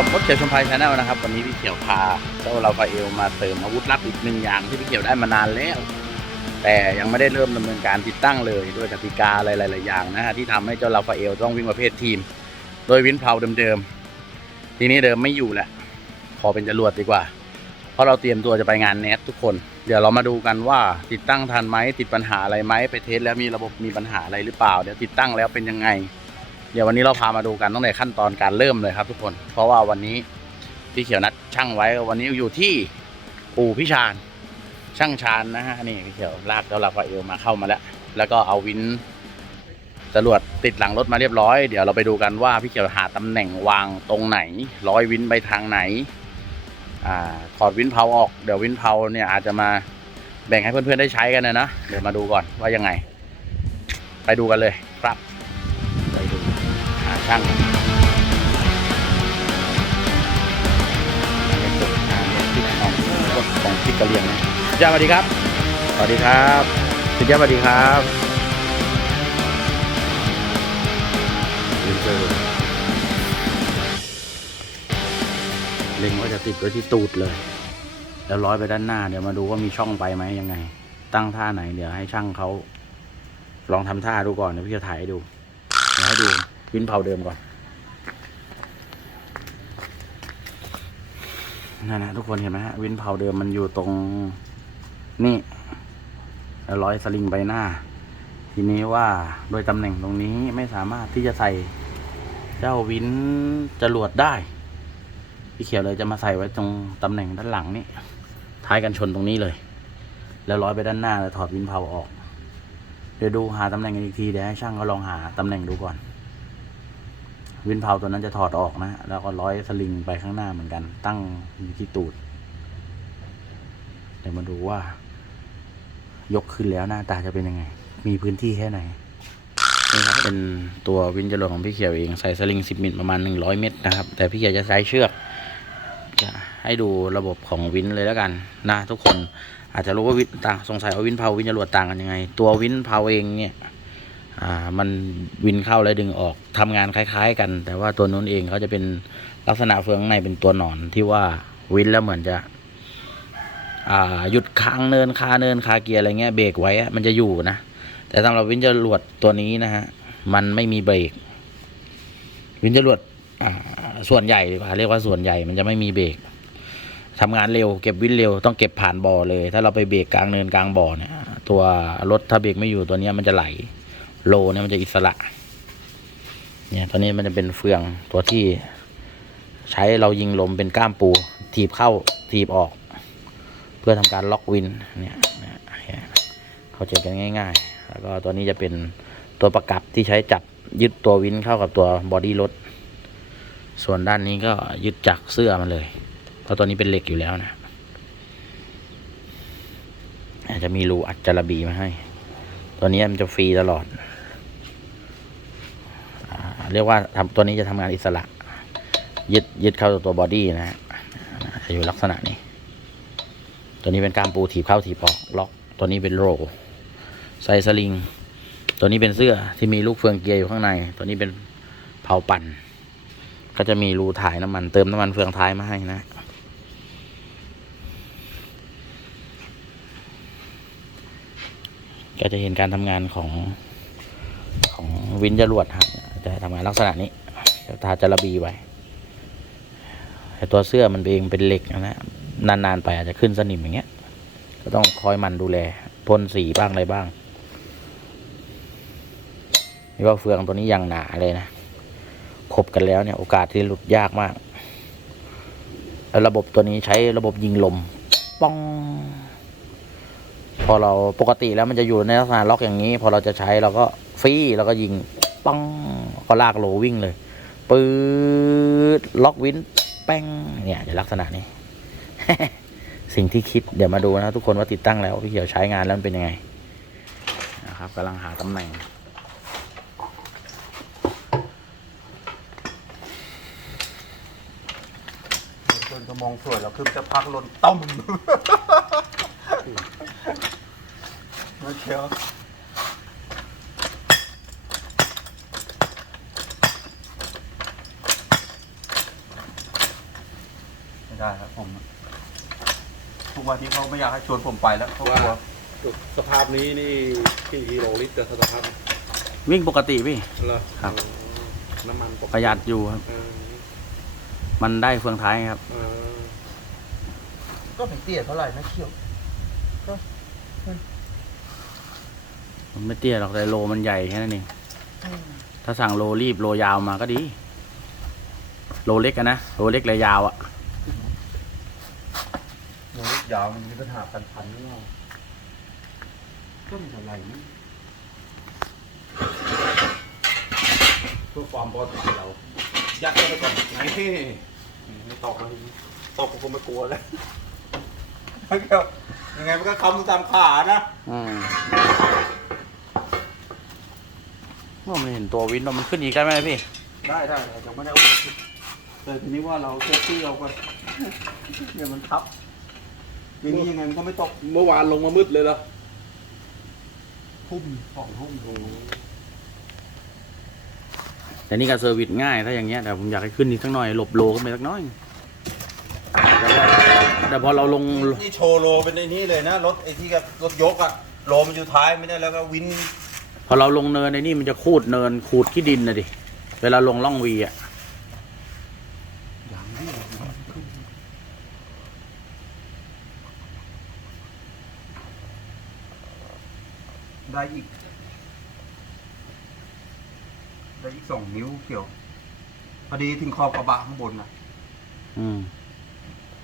กับมดเขียวชมพายชาแนลนะครับ วันนี้พี่เขียวพาเจ้าเราฟาเอลมาเติมอาวุธลับอีกหนึ่งอย่างที่พี่เขียวได้มานานแล้ว แต่ยังไม่ได้เริ่มดำเนินการติดตั้งเลยด้วยกติกาอะไรหลายๆอย่างนะฮะที่ทำให้เจ้าเราฟาเอลต้องวิ่งประเภททีม โดยวินเพลาเดิมๆทีนี้เดิมไม่อยู่แหละขอเป็นจรวดดีกว่า เพราะเราเตรียมตัวจะไปงานเนสทุกคน เดี๋ยวเรามาดูกันว่าติดตั้งทันไหมติดปัญหาอะไรไหมไปเทสแล้วมีระบบมีปัญหาอะไรหรือเปล่าเดี๋ยวติดตั้งแล้วเป็นยังไง เดี๋ยววันนี้เราพามาดูกันตั้งแต่ขั้นตอนการเริ่มเลยครับ ทุกคน เพราะว่าวันนี้พี่เขียวนัดช่างไว้วันนี้อยู่ที่อู่พี่ชาญช่างชาญนะฮะนี่พี่เขียวลากเจ้าลาฟาเอลมาเข้ามาแล้ว แล้วก็เอาวินจรวดติดหลังรถมาเรียบร้อยเดี๋ยวเราไปดูกันว่าพี่เขียวหาตำแหน่งวางตรงไหน ร้อยวินไปทางไหนอ่าถอดวินเพาออกเดี๋ยววินเพาเนี่ยอาจจะมาแบ่งให้เพื่อนๆได้ใช้กันนะนะเดี๋ยวมาดูก่อนว่ายังไง ไปดูกันเลย ช่างก่อนอันนี้ตกงานเนี่ยที่ของรถของพิกกะเลียงนะย่าสวัสดีครับ สวัสดีครับสุดยอดสวัสดีครับวินเจอร์เล็งว่าจะติดไว้ที่ตูดเลย แล้วร้อยไปด้านหน้า เดี๋ยวมาดูว่ามีช่องไปไหมยังไง ตั้งท่าไหน เดี๋ยวให้ช่างเขาลองทำท่าดูก่อนเดี๋ยวพี่จะถ่ายให้ดูเดี๋ยวให้ ดูวินเผาเดิมก่อนนั่นนะทุกคนเห็นไหมฮะวินเผาเดิมมันอยู่ตรงนี่แล้วร้อยสลิงไปหน้า ทีนี้ว่าโดยตำแหน่งตรงนี้ไม่สามารถที่จะใส่เจ้าวินจรวดได้พี่เขียวเลยจะมาใส่ไว้ตรงตำแหน่งด้านหลังนี่ท้ายกันชนตรงนี้เลย แล้วร้อยไปด้านหน้าแล้วถอดวินเพาออก เดี๋ยวดูหาตำแหน่งกันอีกทีเดี๋ยวให้ช่างเขาลองหาตำแหน่งดูก่อน วินเพาตัวนั้นจะถอดออกนะ แล้วก็ร้อยสลิงไปข้างหน้าเหมือนกัน ตั้งอยู่ที่ตูด เดี๋ยวมาดูว่า ยกขึ้นแล้วหน้าตาจะเป็นยังไง มีพื้นที่แค่ไหนนี่ครับเป็นตัววินจรวดของพี่เขียวเองใส่สลิง10มิลประมาณ 100 เมตรนะครับ แต่พี่เขียวจะใช้เชือกจะให้ดูระบบของวินเลยแล้วกันนะทุกคนอาจจะรู้ว่าวินต่างสงสัยว่าวินเพาวินจรวดต่างกันยังไง ตัววินเพาเองเนี่ย อ่ามันวินเข้าแล้วดึงออกทำงานคล้ายๆ กัน แต่ว่าตัวนู้นเองเขาจะเป็นลักษณะเฟืองในเป็นตัวหนอนที่ว่าวินแล้วเหมือนจะอ่าหยุดค้างเนินคาเนินคาเกียร์อะไรเงี้ยเบรกไว้มันจะอยู่นะแต่สำหรับวินจรวดตัวนี้นะฮะมันไม่มีเบรก วินจรวดอ่าส่วนใหญ่ดีกว่าเรียกว่าส่วนใหญ่มันจะไม่มีเบรกทำงานเร็วเก็บวินเร็วต้องเก็บผ่านบ่อเลย ถ้าเราไปเบรกกลางเนินกลางบ่อเนี่ยตัวรถถ้าเบรกไม่อยู่ตัวนี้มันจะไหล โลเนี่ยมันจะอิสระ เนี่ยตัวนี้มันจะเป็นเฟืองตัวที่ใช้เรายิงลมเป็นก้ามปู ถีบเข้าถีบออก เพื่อทำการล็อกวินเนี่ยเนี่ยเข้าใจกันง่าย ๆ แล้วก็ตัวนี้จะเป็นตัวประกับที่ใช้จับยึดตัววินเข้ากับตัวบอดี้รถ ส่วนด้านนี้ก็ยึดจากเสื้อมันเลย เพราะตัวนี้เป็นเหล็กอยู่แล้วนะอาจจะมีรูอัดจระบีมาให้ ตัวนี้มันจะฟรีตลอด เรียกว่าทำตัวนี้จะทำงานอิสระ ยึดยึดเข้าตัวบอดี้นะฮะจะอยู่ลักษณะนี้ ตัวนี้เป็นการปูถีบเข้าถีบออกล็อก ตัวนี้เป็นโรใส่สลิง ตัวนี้เป็นเสื้อที่มีลูกเฟืองเกียร์อยู่ข้างใน ตัวนี้เป็นเผาปั่น ก็จะมีรูถ่ายน้ำมันเติมน้ำมันเฟืองท้ายมาให้นะก็จะเห็นการทำงานของของวินจรวดครับ จะทำงานลักษณะนี้จะทาจระบีไว้แต่ตัวเสื้อมันเองเป็นเหล็กนะนานๆไปอาจจะขึ้นสนิมอย่างเงี้ย ก็ต้องคอยมันดูแลพ่นสีบ้างอะไรบ้างนี่ว่าเฟืองตัวนี้ยังหนาเลยนะคบกันแล้วเนี่ยโอกาสที่หลุดยากมากแล้วระบบตัวนี้ใช้ระบบยิงลมป้อง พอเราปกติแล้วมันจะอยู่ในลักษณะล็อกอย่างนี้ พอเราจะใช้เราก็ฟรีเราก็ยิงป้อง ก็ลากโลวิ่งเลยปืดล็อกวินแป้งเนี่ยจะลักษณะนี้ สิ่งที่คิดเดี๋ยวมาดูนะทุกคนว่าติดตั้งแล้วพี่เขียวใช้งานแล้วมันเป็นยังไงนะครับกำลังหาตำแหน่งจนจะมองสวยแล้วคือจะพักลนต้มไม่เชียว วันนี้เขาไม่อยากให้ชวนผมไปแล้วเขากลัวสภาพนี้นี่กี่กิโลลิตรแต่สภาพวิ่งปกติพี่ เหรอครับอ๋อน้ำมันปกติประหยัดอยู่ครับ เออมันได้เฟืองท้ายครับ เออก็ไม่เตี้ยเท่าไหร่นะเขียวมันไม่เตี้ยหรอกแต่โลมันใหญ่แค่นั้นเอง ถ้าสั่งโลรีบโลยาวมาก็ดี โลเล็กอะนะ โลเล็กเลยยาวอะโอ้ ยยาวมันมีปัญหาพันพันนี่เราก็ไม่เท่าไหร่นี่เพื่อความปลอดภัยเรา ยัดเข้าไปก่อนไงที่ไม่ตอกมาทีนี้ตอกก็คงไม่กลัวแล้วไม่เกี่ยวยังไงมันก็คำตามขานะอืมว่ามันเห็นตัววินว่ามันขึ้นอีกได้ไหมพี่ ได้ได้เราจะไม่ได้เอาแต่ทีนี้ว่าเราเซฟตี้เราก่อนเนี่ยมันทับ อย่างนี้ยังไงมันก็ไม่ตกเมื่อวานลงมามืดเลยเหรอทุ่มสองทุ่มแต่นี่ก็เซอร์วิสง่ายถ้าอย่างเงี้ยแต่ผมอยากให้ขึ้นอีกสักหน่อยหลบโลขึ้นไปสักหน้อยแต่พอแต่พอเราลงนี่โชว์โลเป็นไอ้นี่เลยนะรถไอ้ที่กับรถยกอะโลมันอยู่ท้ายไม่ได้แล้วก็วิน พอเราลงเนินในนี่มันจะคูดเนินขูดขี้ดินนะดิเวลาลงล่องวีอะ อย่างนี้ ได้อีก ได้อีกสองนิ้วเขียว พอดีถึงขอบกระบะข้างบนนะอืม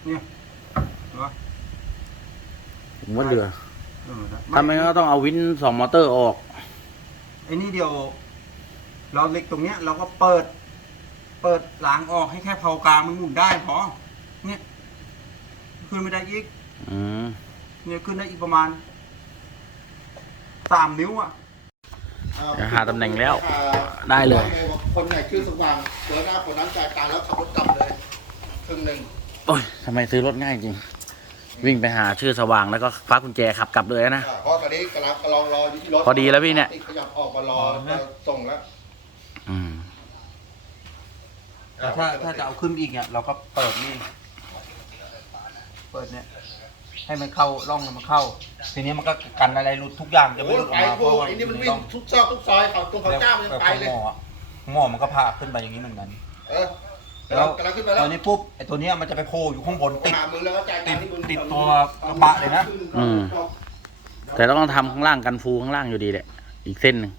เนี่ยเห็นปะผมว่าเหลือเออนะถ้าไม่งั้นก็ต้องเอาวินสองมอเตอร์ออก ไอ้นี่เดียว เราเล็กตรงเนี้ย เราก็เปิด เปิดหลังออกให้แค่เผากลางมันหมุนได้พอเนี่ยขึ้นไม่ได้อีก อืม เนี่ยขึ้นได้อีกประมาณ สามนิ้วอะเดี๋ยวหาตำแหน่งแล้ว ได้เลย คนไหนชื่อสว่างเจอหน้าคนนั้นจ่ายตังค์แล้วขับรถกลับเลยครึ่งหนึ่งโอ้ยทำไมซื้อรถง่ายจริง วิ่งไปหาชื่อสว่างแล้วก็คว้ากุญแจขับกลับเลยนะอ่าเพราะตอนนี้กำลังกำลังรออยู่ที่รถพอดีแล้วพี่เนี่ยขยับออกมารอจะส่งแล้วอืมแต่ถ้าถ้าจะเอาขึ้นอีกเนี่ยเราก็เปิดนี่ เปิดเนี่ย ให้มันเข้าร่องแล้วมันเข้า ทีนี้มันก็กันอะไรหลุดทุกอย่างจะโอ้ไม่โหหลุดออกมาเพราะว่าไปกูไอ้นี่มันวิ่งทุกซอกทุกซอยเขาตรงเขาแล้วเจ้ามันยังแบบไปเลย หม้ออะหม้อมันก็พาขึ้นไปอย่างนี้เหมือนกัน เออแล้วกำลังขึ้นไปตแล้วอนนี้ปุ๊บไอ้ตัวเนี้ยมันจะไปโผล่อยู่ข้างบนติด หามึงแล้วก็จ่ายตังค์ที่มึงติดตัวกระบะเลยนะ อืม แต่ต้องทำข้างล่างกันฟูข้างล่างอยู่ดีแหละ อีกเส้นหนึ่ง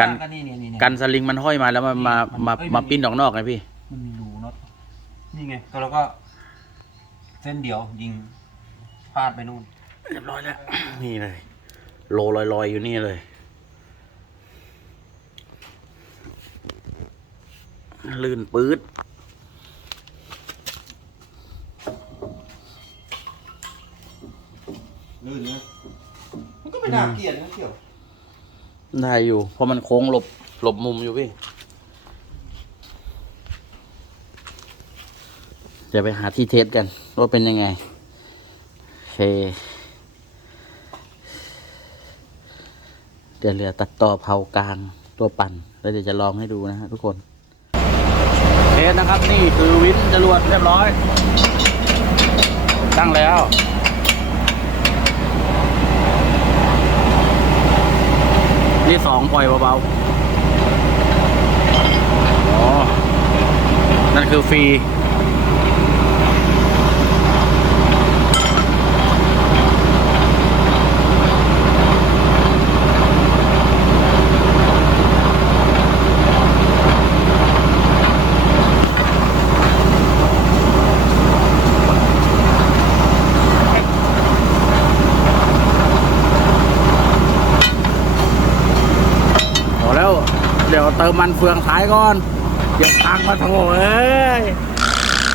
กัน ข้างล่างนี่นี่นี่ กันสลิงมันห้อยมาแล้วมามามาเอ้ยมาปิ้นออกนอกไงพี่ มันมีรูน็อตนี่ไงก็เราก็ เส้นเดียวยิงพลาดไปนู่น เรียบร้อยแล้ว นี่เลย โลลอย ๆ อยู่นี่เลย ลื่นปื๊ดลื่นนะมันก็ไม่น่าเกลียดนะเที่ยว ได้อยู่ เพราะมันโค้งหลบหลบมุมอยู่พี่ เดี๋ยวไปหาที่เทสกันว่าเป็นยังไง โอเค เดี๋ยวเหลือตัดต่อเผากลางตัวปั่น แล้วเดี๋ยวจะลองให้ดูนะฮะทุกคน เทสนะครับนี่คือวินจรวดเรียบร้อย ตั้งแล้วนี่สองปล่อยเบาๆ อ๋อ นั่นคือฟรี พอแล้ว เดี๋ยวเติมมันเฟืองท้ายก่อนเดี๋ยวทางมาโถเอ้ย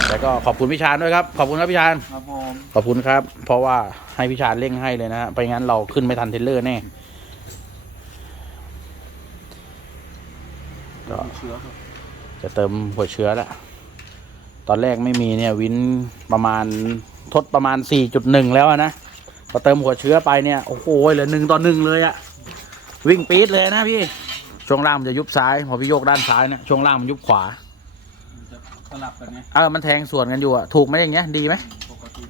แล้วก็ขอบคุณพี่ชานด้วยครับ ขอบคุณครับพี่ชานครับผมขอบคุณครับ เพราะว่าให้พี่ชานเร่งให้เลยนะฮะไปงั้นเราขึ้นไม่ทันเทรลเลอร์แน่ก็เชื้อครับจะเติมหัวเชื้อแล้วตอนแรกไม่มีเนี่ยวินประมาณทดประมาณ 4.1 แล้วอะนะพอเติมหัวเชื้อไปเนี่ย โอ้โหเหลือหนึ่งต่อหนึ่งเลยอะวิ่งปี๊ดเลยนะพี่ ช่วงล่างมันจะยุบซ้าย พอพี่โยกด้านซ้ายเนี่ยช่วงล่างมันยุบขวามันจะสลับกันไงเออมันแทงส่วนกันอยู่อะถูกไหมอย่างเงี้ยดีไหมปกติ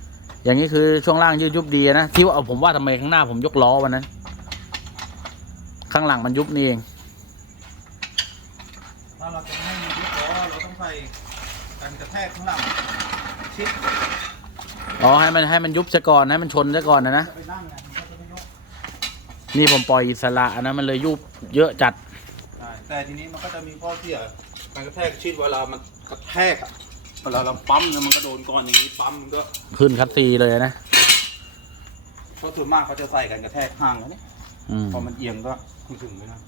อย่างนี้คือช่วงล่างยืดยุบดีนะที่ว่าเอาผมว่าทำไมข้างหน้าผมยกล้อวันนั้น ข้างหลังมันยุบนี่เองถ้าเราจะไม่ให้มันยุบล้อเราต้องใส่กันกระแทกข้างหลังชิดอ๋อให้มันให้มันยุบซะก่อนให้มันชนซะก่อนนะนะจะไปนั่งไงมันก็จะไม่ยกนี่ผมปล่อยอิสระนะมันเลยยุบเยอะจัดใช่ แต่ทีนี้มันก็จะมีข้อเสียการกระแทกชิดเวลามันกระแทกอะเวลาเราปั๊มเนี่ยมันก็โดนก้อนอย่างนี้ปั๊มมันก็ขึ้นคัตซีเลยนะเพราะส่วนมากเขาจะใส่กันกระแทกห่างแล้วเนี่ยอืมพอมันเอียงก็ไม่ถึงเลยนะ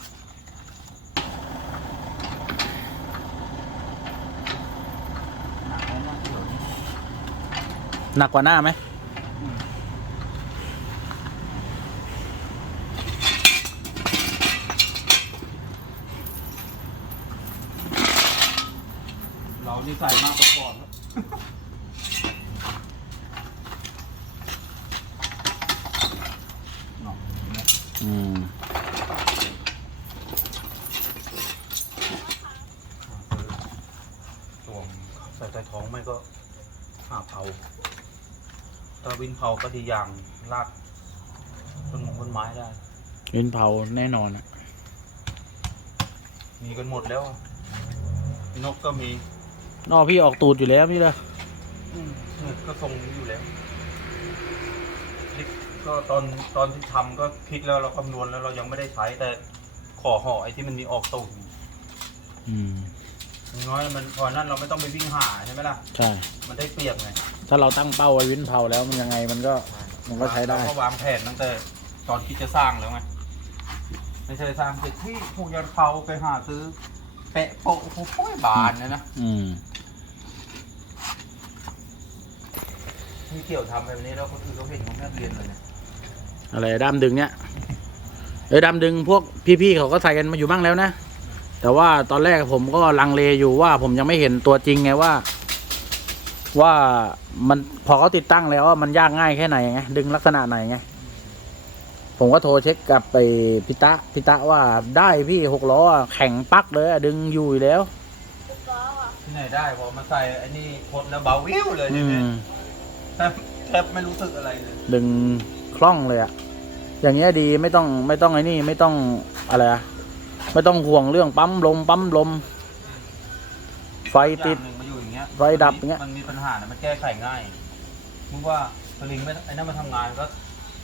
หนักกว่าหน้าไหมเร นี่ใส่มากกว่าก่อนแล้วเนาะเนี่ยอืมสวมใส่ใต้ท้องไม่ก็หาเผาถ้าวินเผาก็ดีอย่างลากต้นมงต้นไม้ได้วินเผาแน่นอนอะ มีกันหมดแล้ว นกก็มี นอกพี่ออกตูดอยู่แล้วพี่เลยอืมเนี่ยก็ทรงนี้อยู่แล้วคิดก็ตอนตอนที่ทำก็คิดแล้วเราคำนวณแล้วเรายังไม่ได้ใช้แต่ขอห่อไอ้ที่มันมีออกตูดอืมอย่างน้อยมันพอนั้นเราไม่ต้องไปวิ่งหาใช่ไหมล่ะ ใช่ มันได้เปรียบไงถ้าเราตั้งเป้าไว้วินเผาแล้วมันยังไงมันก็มันก็ใช้ได้เราก็วางแผนตั้งแต่ตอนคิดจะสร้างแล้วไงไม่ใช่สร้างเสร็จที่ผูกยันเผาไปหาซื้อ แปะโปะโอ้โหบานเลยนะ อืม มีเกี่ยวทำแบบนี้แล้วคนอื่นเขาเห็นเขาแม่เรียนเลยเนี่ยอะไรด้ามดึงเนี่ยเอ้ยด้ามดึงพวกพี่ๆเขาก็ใส่กันมาอยู่บ้างแล้วนะ แต่ว่าตอนแรกผมก็ลังเลอยู่ว่าผมยังไม่เห็นตัวจริงไงว่า ว่ามันพอเขาติดตั้งแล้วว่ามันยากง่ายแค่ไหนไงดึงลักษณะไหนไงผมก็โทรเช็คกับไปพิตะพิตะว่าได้พี่หกล้ออะแข็งปักเลยอะดึงอยู่อยู่แล้วที่ไหนได้พอมาใส่ไอ้นี่พดแล้วเบาวิวเลยอืเนี่ยม แทบแทบไม่รู้สึกอะไรเลย ดึงคล่องเลยอะอย่างเงี้ยดีไม่ต้องไม่ต้องไอ้นี่ไม่ต้องอะไรอะไม่ต้องห่วงเรื่องปั๊มลมปั๊มลม ไฟติด อย่างหนึ่งมาอยู่อย่างเงี้ยไฟดับอย่างเงี้ย มันมีปัญหานะมันแก้ไขง่ายมึงว่าสลิงไม่ไอ้นั่นมาทำงานก็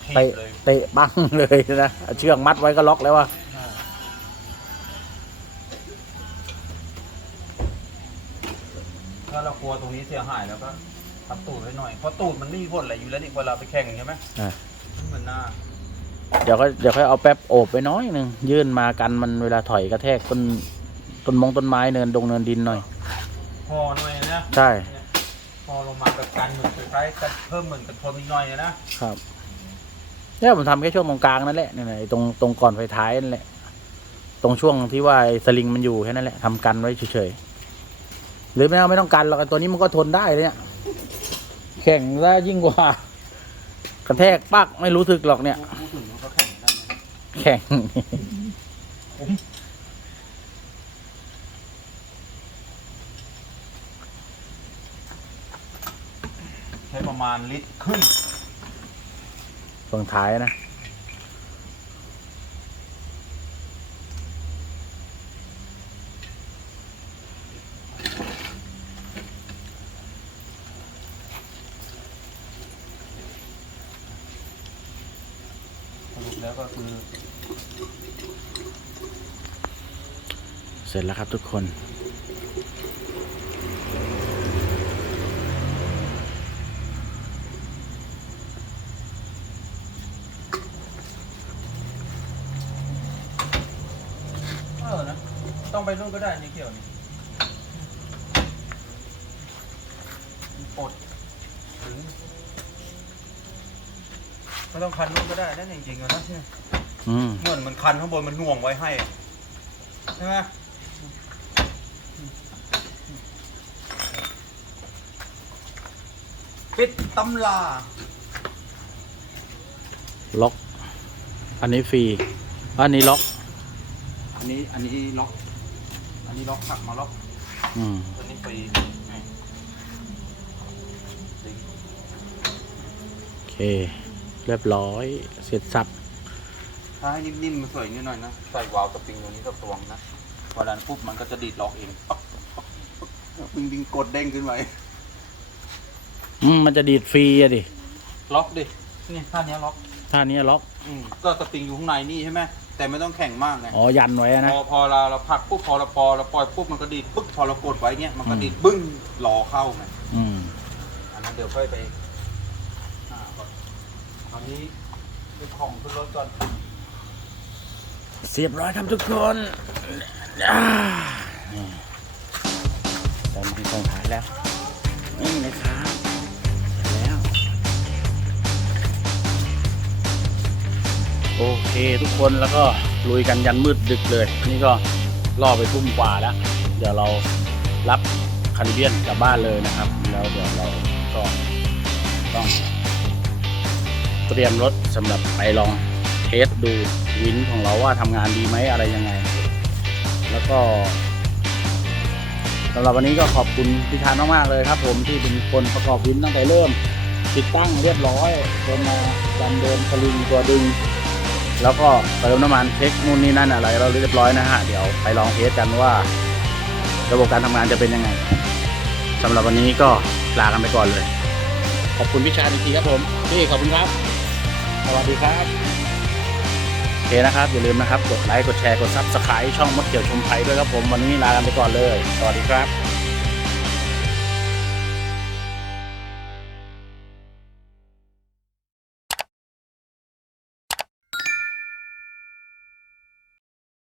ถีเตะบเลยเตะปังเลยนะเอาเชือกมัดไว้ก็ล็อกแล้วอะถ้าเรากลัวตรงนี้เสียหายแล้วก็ ทับตูดไว้หน่อย เพราะตูดมันไม่มีผลอะไรอยู่แล้วนี่เวลาไปแข่งใช่ไหมอะ เหมือนหน้าเดี๋ยวก็เดี๋ยวค่อยเอาแป๊บโอบไปน้อยหนึ่งยื่นมากันมันเวลาถอยกระแทกต้นต้นมงต้นไม้เนินดงเนินดินหน่อย พอหน่อยนะใช่เนี่ยพอลงมาแบบกันเหมือนคล้ายๆกันเพิ่มเหมือนกันทนอีกหน่อยนะครับเนี่ยผมทำแค่ช่วงตรงกลางนั่นแหละนี่นแหละไอ้ตรงตรงก่อนไฟท้ายนั่นแหละ ตรงช่วงที่ว่าไอ้สลิงมันอยู่แค่นั้นแหละทำกันไว้เฉยๆหรือไม่เอาไม่ต้องกันหรอกไอ้ตัวนี้มันก็ทนได้เลยเนี่ยแข่งซะยิ่งกว่า กระแทกปักไม่รู้สึกหรอกเนี่ย พูดถึงมันก็แข่งได้นะแข่งใช้ประมาณลิตรครึ่งตรงท้ายนะ สรุปแล้วก็คือ เส ร็จแล้วครับทุกคน เออนะ ต้องไปนู่นก็ได้นี่เกี่ยวนี่ปลดถึงไม่ต้องคันนู่นก็ได้นั่นจริงๆอะนะเนี่ยอืม เหมือนมันคันข้างบนมันหน่วงไว้ให้อะใช่ไหม ปิดตำลาล็อก อันนี้ฟรี อันนี้ล็อก อันนี้อันนี้ล็อก อันนี้ล็อกถักมาล็อกอืม อันนี้ฟรีนี่เค เรียบร้อย เสร็จสับ ถ้าให้นิ่มๆมันสวยนิดหน่อยนะ ใส่วาล์วสปริงตัวนี้สักตวงนะเวลานั้นปุ๊บมันก็จะดีดล็อกเองปั๊บปิงปิงกดเด้งขึ้นไป อืมมันจะดีดฟรีอะดิล็อกดินี่ท่าเนี้ยล็อกท่านี้ล็อกอืมก็สปริงอยู่ข้างในนี่ใช่ไหมแต่ไม่ต้องแข็งมากไงอ๋อยันไว้อะพนะอพอเราเราผลักปุ๊บพอเราปอเราปล่อยปุ๊บมันก็ดีดปึ๊บพอเรากดไว้เงี้ยมันก็อืมดีดบึ้งรอเข้าไงอืมอันนั้นเดี๋ยวค่อยไปหาก่อนตอนนี้เรื่องของขึ้นรถก่อนเสียบร้อยครับทุกคนอ่านี่แต่มันคงถ่ายแล้วนี่นะครับ โอเคทุกคนแล้วก็ลุยกันยันมืดดึกเลย นี่ก็ล่อไปทุ่มกว่าแล้ว เดี๋ยวเรารับคาริเบียนกลับบ้านเลยนะครับ แล้วเดี๋ยวเราก็ต้องเตรียมรถสำหรับไปลองเทสดูวินของเราว่าทำงานดีไหมอะไรยังไง แล้วก็สำหรับวันนี้ก็ขอบคุณพี่ชานมากๆเลยครับ ผมที่เป็นคนประกอบวินตั้งแต่เริ่ม ติดตั้งเรียบร้อยจนมาดันเดินสลิงตัวดึง แล้วก็เติมน้ำมันเช็คนู่นนี่นั่นอะไรเราเรียบร้อยนะฮะเดี๋ยวไปลองเทสกันว่า ระบบการทำงานจะเป็นยังไงสำหรับวันนี้ก็ลากันไปก่อนเลย ขอบคุณพี่ชาญอีกทีครับผมพี่ขอบคุณครับสวัสดีครับโอเคนะครับ อย่าลืมนะครับ กดไลค์กดแชร์กดซับสไครต์ช่องมดเกี่ยวชมไทยด้วยครับผมวันนี้ลากันไปก่อนเลย สวัสดีครับ